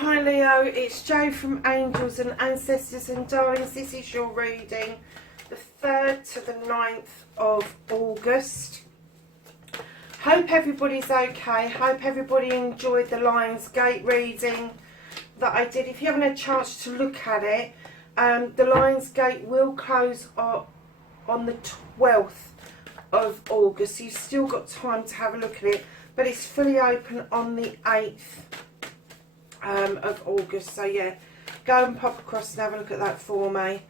Hi Leo, it's Jo from Angels and Ancestors and Darlings. This is your reading, the 3rd to the 9th of August. Hope everybody's okay. Hope everybody enjoyed the Lionsgate reading that I did. If you haven't had a chance to look at it, the Lionsgate will close on the 12th of August. So you've still got time to have a look at it, but it's fully open on the 8th. Of August. So yeah, go and pop across and have a look at that for me.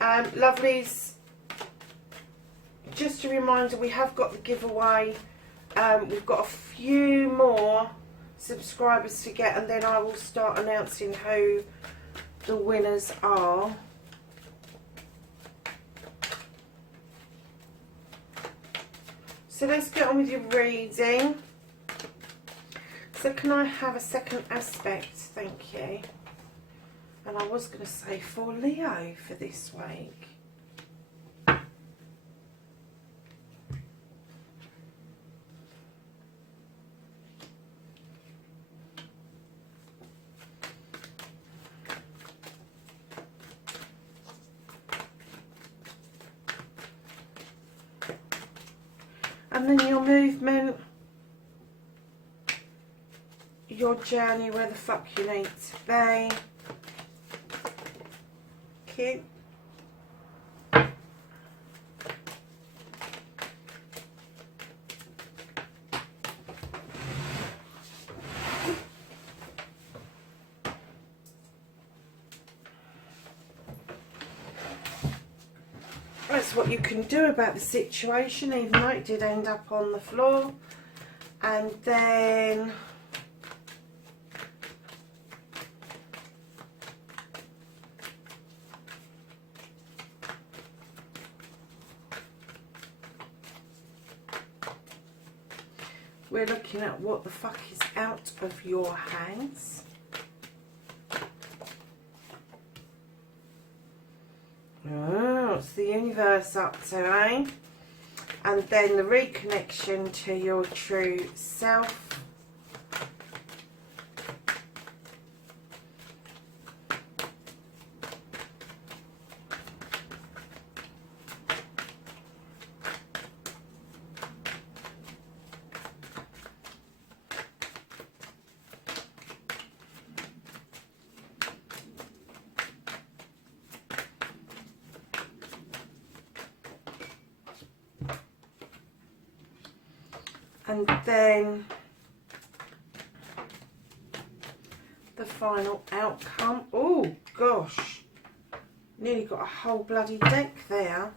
Lovelies, just a reminder, we have got the giveaway. We've got a few more subscribers to get, and then I will start announcing who the winners are. So let's get on with your reading. So can I have a second aspect? Thank you. And I was going to say for Leo for this week. And then your movement, your journey, where the fuck you need to be. Cute. That's what you can do about the situation, even though it did end up on the floor. And then we're looking at what the fuck is out of your hands. Oh, what's the universe up to, eh? And then the reconnection to your true self. And then the final outcome. Oh gosh, nearly got a whole bloody deck there.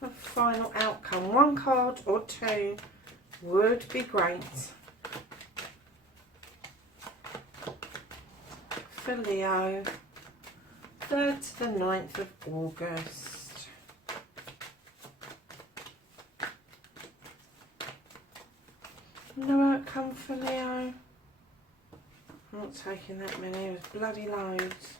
The final outcome, one card or two would be great for Leo, 3rd to the 9th of August. No outcome for Leo. I'm not taking that many, it was bloody loads.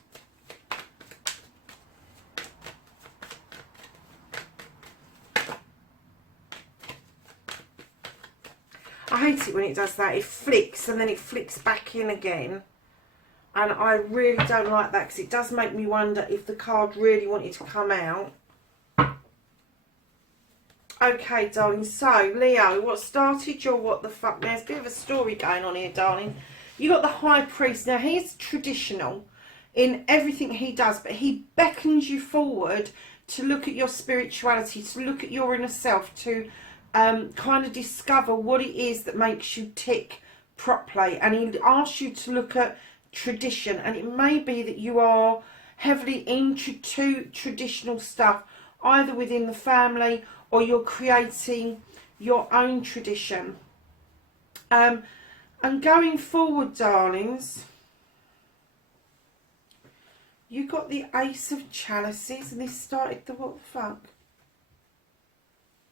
I hate it when it does that. It flicks and then it flicks back in again. And I really don't like that, because it does make me wonder if the card really wanted to come out. Okay, darling, so Leo, what started your what the fuck? Now, there's a bit of a story going on here, darling. You got the High Priest. Now, he's traditional in everything he does, but he beckons you forward to look at your spirituality, to look at your inner self, to kind of discover what it is that makes you tick properly. And he asks you to look at tradition, and it may be that you are heavily into traditional stuff, either within the family or you're creating your own tradition. And going forward, darlings, you got the Ace of Chalices, and this started the what the fuck?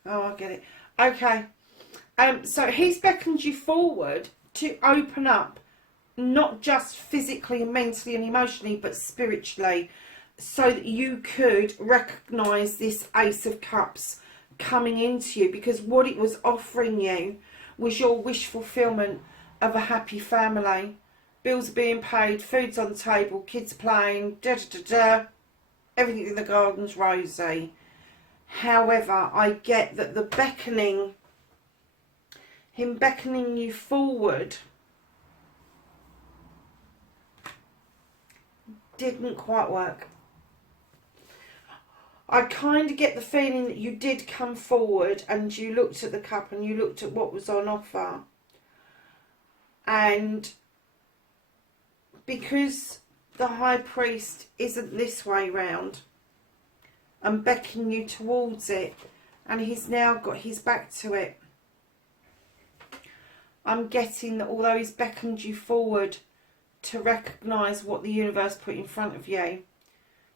Oh, I get it. Okay. So he's beckoned you forward to open up, not just physically and mentally and emotionally, but spiritually, so that you could recognise this Ace of Cups coming into you, because what it was offering you was your wish fulfillment of a happy family, bills are being paid, food's on the table, kids are playing, da da da da, everything in the garden's rosy. However, I get that the beckoning, him beckoning you forward, didn't quite work. I kind of get the feeling that you did come forward and you looked at the cup and you looked at what was on offer. And because the High Priest isn't this way round and beckoning you towards it, and he's now got his back to it, I'm getting that although he's beckoned you forward to recognise what the universe put in front of you,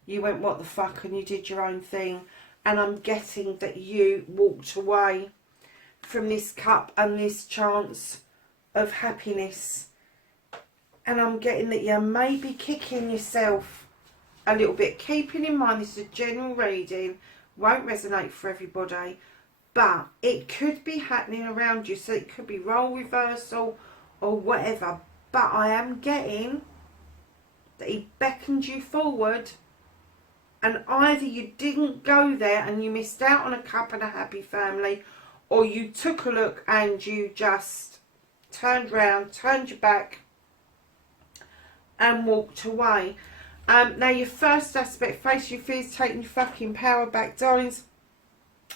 you went, what the fuck, and you did your own thing. And I'm getting that you walked away from this cup and this chance of happiness. And I'm getting that you're maybe kicking yourself a little bit. Keeping in mind this is a general reading, won't resonate for everybody, but it could be happening around you. So it could be role reversal or whatever. But I am getting that he beckoned you forward, and either you didn't go there and you missed out on a cup and a happy family, or you took a look and you just turned round, turned your back and walked away. Now your first aspect, face your fears, taking your fucking power back, darlings.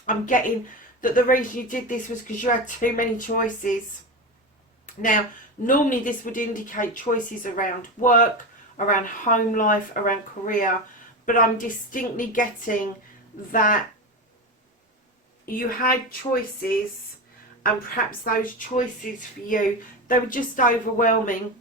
I'm getting that the reason you did this was because you had too many choices. Now, normally this would indicate choices around work, around home life, around career, but I'm distinctly getting that you had choices, and perhaps those choices for you, they were just overwhelming.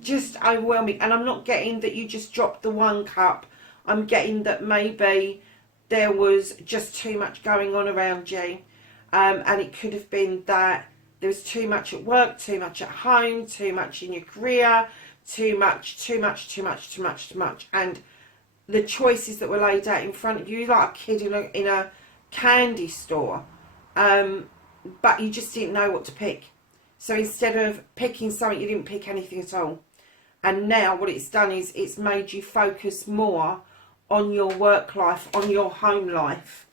Just overwhelming. And I'm not getting that you just dropped the one cup. I'm getting that maybe there was just too much going on around you. And it could have been that there was too much at work, too much at home, too much in your career, too much. And the choices that were laid out in front of you, like a kid in a candy store. But you just didn't know what to pick. So instead of picking something, you didn't pick anything at all. And now what it's done is it's made you focus more on your work life, on your home life,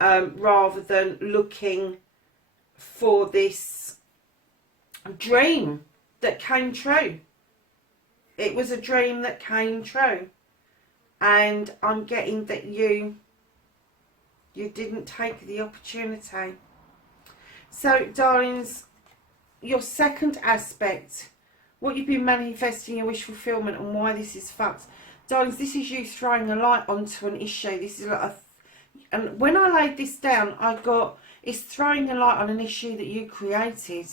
rather than looking for this dream that came true. It was a dream that came true. And I'm getting that you didn't take the opportunity. So, darlings, your second aspect, what you've been manifesting, your wish fulfillment, and why this is fucked. Darlings, this is you throwing a light onto an issue. This is like and when I laid this down, I got, it's throwing a light on an issue that you created.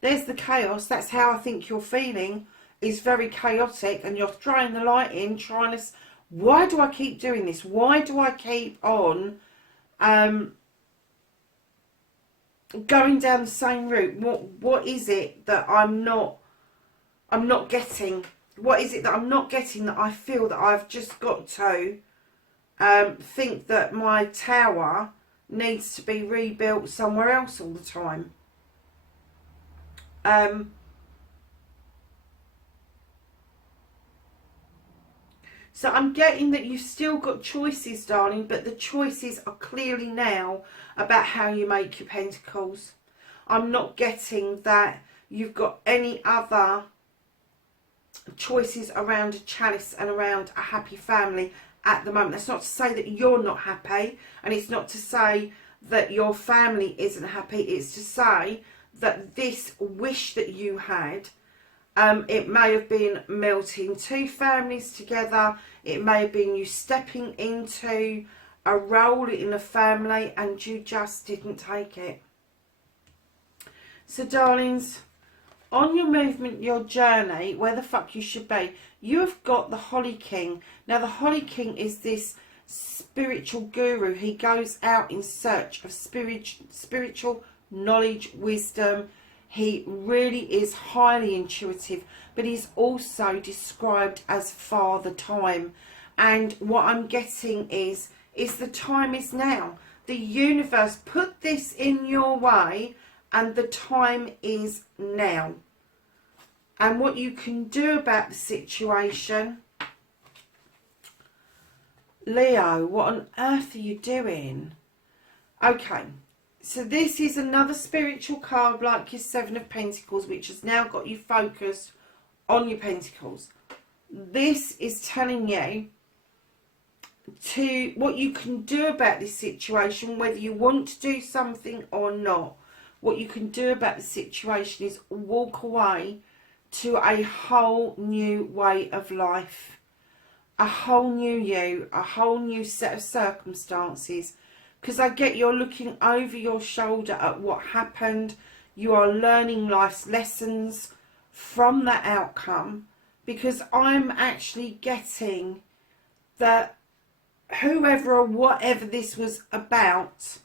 There's the chaos. That's how I think you're feeling. Is very chaotic, and you're throwing the light in, trying to, why do I keep doing this? Why do I keep on going down the same route? What is it that I'm not getting? What is it that I'm not getting that I feel that I've just got to think that my tower needs to be rebuilt somewhere else all the time? So I'm getting that you've still got choices, darling, but the choices are clearly now about how you make your pentacles. I'm not getting that you've got any other choices around a chalice and around a happy family at the moment. That's not to say that you're not happy, and it's not to say that your family isn't happy. It's to say that this wish that you had, it may have been melting two families together. It may have been you stepping into a role in a family and you just didn't take it. So, darlings, on your movement, your journey, where the fuck you should be, you have got the Holly King. Now, the Holly King is this spiritual guru. He goes out in search of spiritual knowledge, wisdom. He really is highly intuitive, but he's also described as Father Time. And what I'm getting is the time is now. The universe put this in your way, and the time is now. and what you can do about the situation. Leo, what on earth are you doing? Okay, so this is another spiritual card like your Seven of Pentacles, which has now got you focused on your Pentacles. This is telling you to what you can do about this situation, whether you want to do something or not. What you can do about the situation is walk away to a whole new way of life, a whole new you, a whole new set of circumstances. Because I get you're looking over your shoulder at what happened. You are learning life's lessons from that outcome, because I'm actually getting that whoever or whatever this was about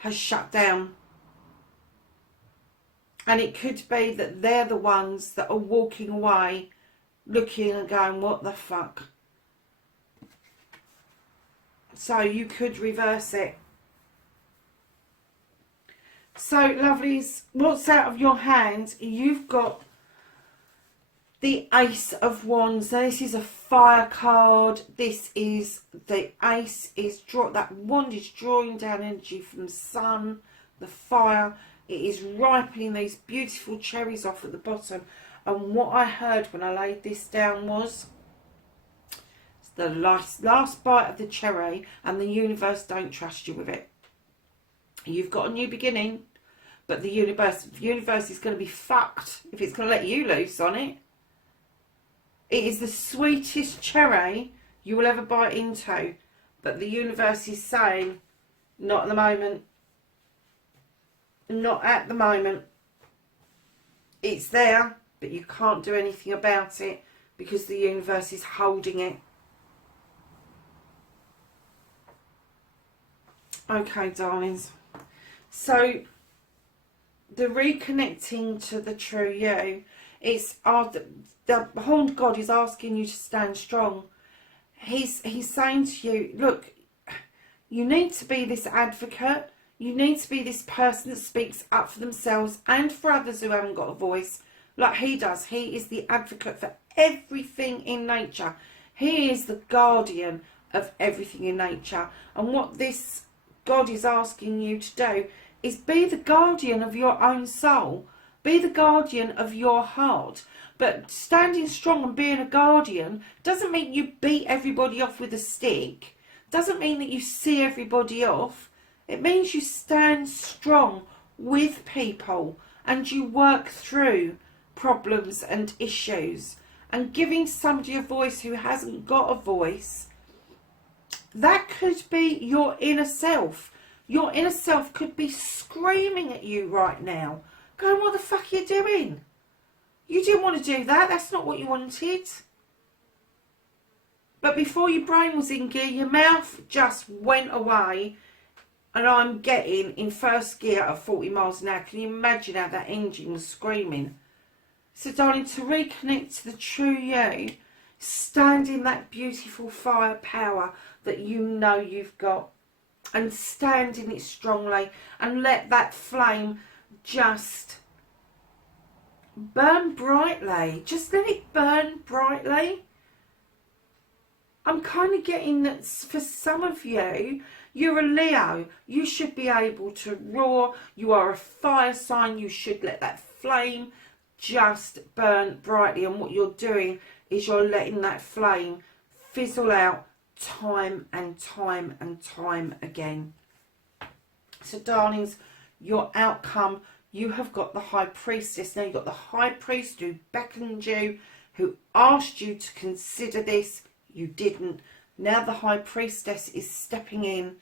has shut down. And it could be that they're the ones that are walking away looking and going, what the fuck? So you could reverse it. So, lovelies, what's out of your hand? You've got the Ace of Wands. Now, this is a fire card. This is the Ace is that wand is drawing down energy from the sun, the fire. It is ripening these beautiful cherries off at the bottom. And what I heard when I laid this down was the last bite of the cherry, and the universe don't trust you with it. You've got a new beginning, but the universe is going to be fucked if it's going to let you loose on it. It is the sweetest cherry you will ever bite into, but the universe is saying, not at the moment. Not at the moment. It's there, but you can't do anything about it because the universe is holding it. Okay, darlings. So, the reconnecting to the true you, it's the Horned God is asking you to stand strong. He's saying to you, look, you need to be this advocate. You need to be this person that speaks up for themselves and for others who haven't got a voice, like he does. He is the advocate for everything in nature. He is the guardian of everything in nature. And what this God is asking you to do is be the guardian of your own soul. Be the guardian of your heart. But standing strong and being a guardian doesn't mean you beat everybody off with a stick. Doesn't mean that you see everybody off. It means you stand strong with people and you work through problems and issues. And giving somebody a voice who hasn't got a voice, that could be your inner self. Your inner self could be screaming at you right now, going, what the fuck are you doing? You didn't want to do that. That's not what you wanted. But before your brain was in gear, your mouth just went away. And I'm getting in first gear at 40 miles an hour. Can you imagine how that engine was screaming? So, darling, to reconnect to the true you, stand in that beautiful fire power that you know you've got. And stand in it strongly. And let that flame just burn brightly. Just let it burn brightly. I'm kind of getting that for some of you, you're a Leo. You should be able to roar. You are a fire sign. You should let that flame just burn brightly. And what you're doing is you're letting that flame fizzle out time and time and time again. So, darlings, your outcome, you have got the High Priestess. Now, you've got the High Priest who beckoned you, who asked you to consider this. You didn't. Now the High Priestess is stepping in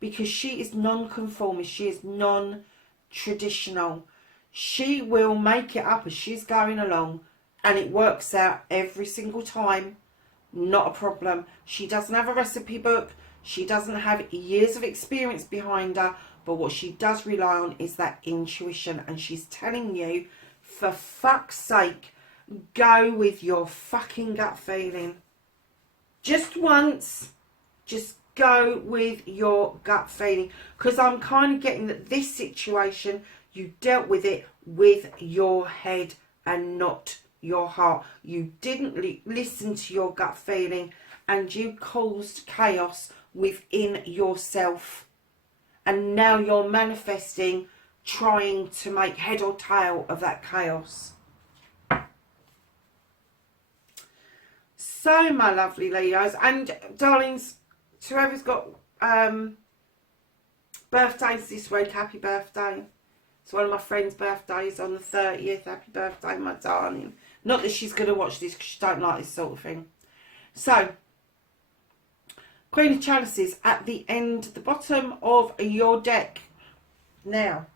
because she is non-conformist. She is non-traditional. She will make it up as she's going along, and it works out every single time. Not a problem. She doesn't have a recipe book. She doesn't have years of experience behind her. But what she does rely on is that intuition. And she's telling you, for fuck's sake, go with your fucking gut feeling. Just once, just go with your gut feeling. Because I'm kind of getting that this situation, you dealt with it with your head and not your heart. You didn't listen to your gut feeling, and you caused chaos within yourself. And now you're manifesting, trying to make head or tail of that chaos. So, my lovely Leos and darlings, to whoever's got birthdays this week, happy birthday. It's one of my friend's birthdays on the 30th. Happy birthday, my darling. Not that she's going to watch this because she don't like this sort of thing. So, Queen of Chalices at the end, the bottom of your deck. Now,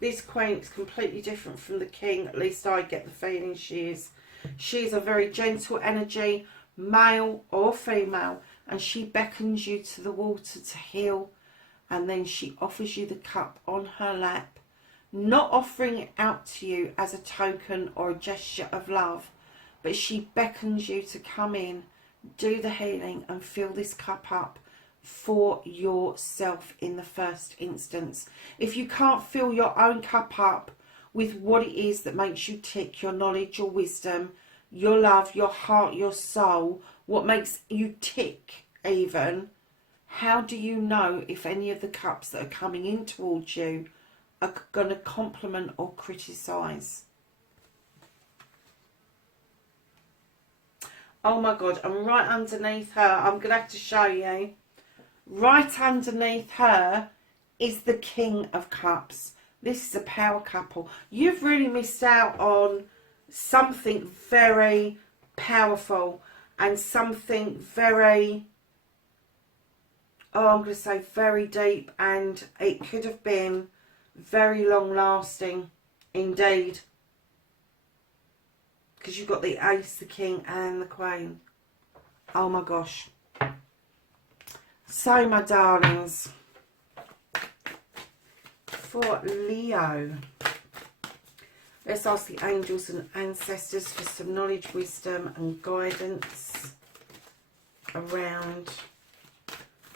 this Queen is completely different from the King. At least I get the feeling she is. She's a very gentle energy, male or female, and she beckons you to the water to heal, and then she offers you the cup on her lap, not offering it out to you as a token or a gesture of love, but she beckons you to come in, do the healing, and fill this cup up for yourself in the first instance. If you can't fill your own cup up with what it is that makes you tick, your knowledge, your wisdom, your love, your heart, your soul, what makes you tick even, how do you know if any of the cups that are coming in towards you are going to compliment or criticise? Oh my God, and right underneath her, I'm going to have to show you, right underneath her is the King of Cups. This is a power couple. You've really missed out on something very powerful and something very, I'm going to say very deep, and it could have been very long lasting indeed. Because you've got the Ace, the King and the Queen. Oh my gosh. So my darlings, for Leo, let's ask the angels and ancestors for some knowledge, wisdom and guidance around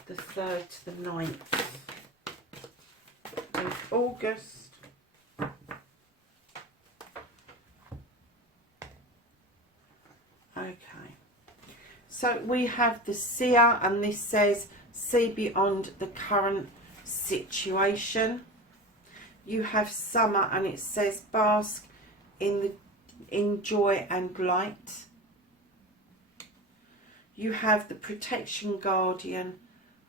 the 3rd to the 9th of August. Okay. So we have the Seer, and this says, see beyond the current situation. You have Summer, and it says, bask in joy and light. You have the Protection Guardian,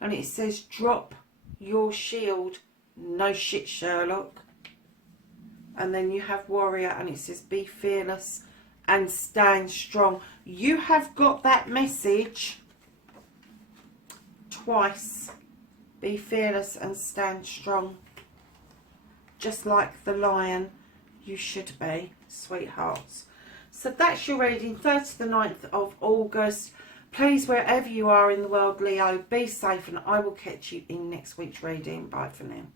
and it says, drop your shield, no shit Sherlock. And then you have Warrior, and it says, be fearless and stand strong. You have got that message twice. Be fearless and stand strong. Just like the lion, you should be, sweethearts. So that's your reading, 3rd to the 9th of August. Please, wherever you are in the world, Leo, be safe, and I will catch you in next week's reading. Bye for now.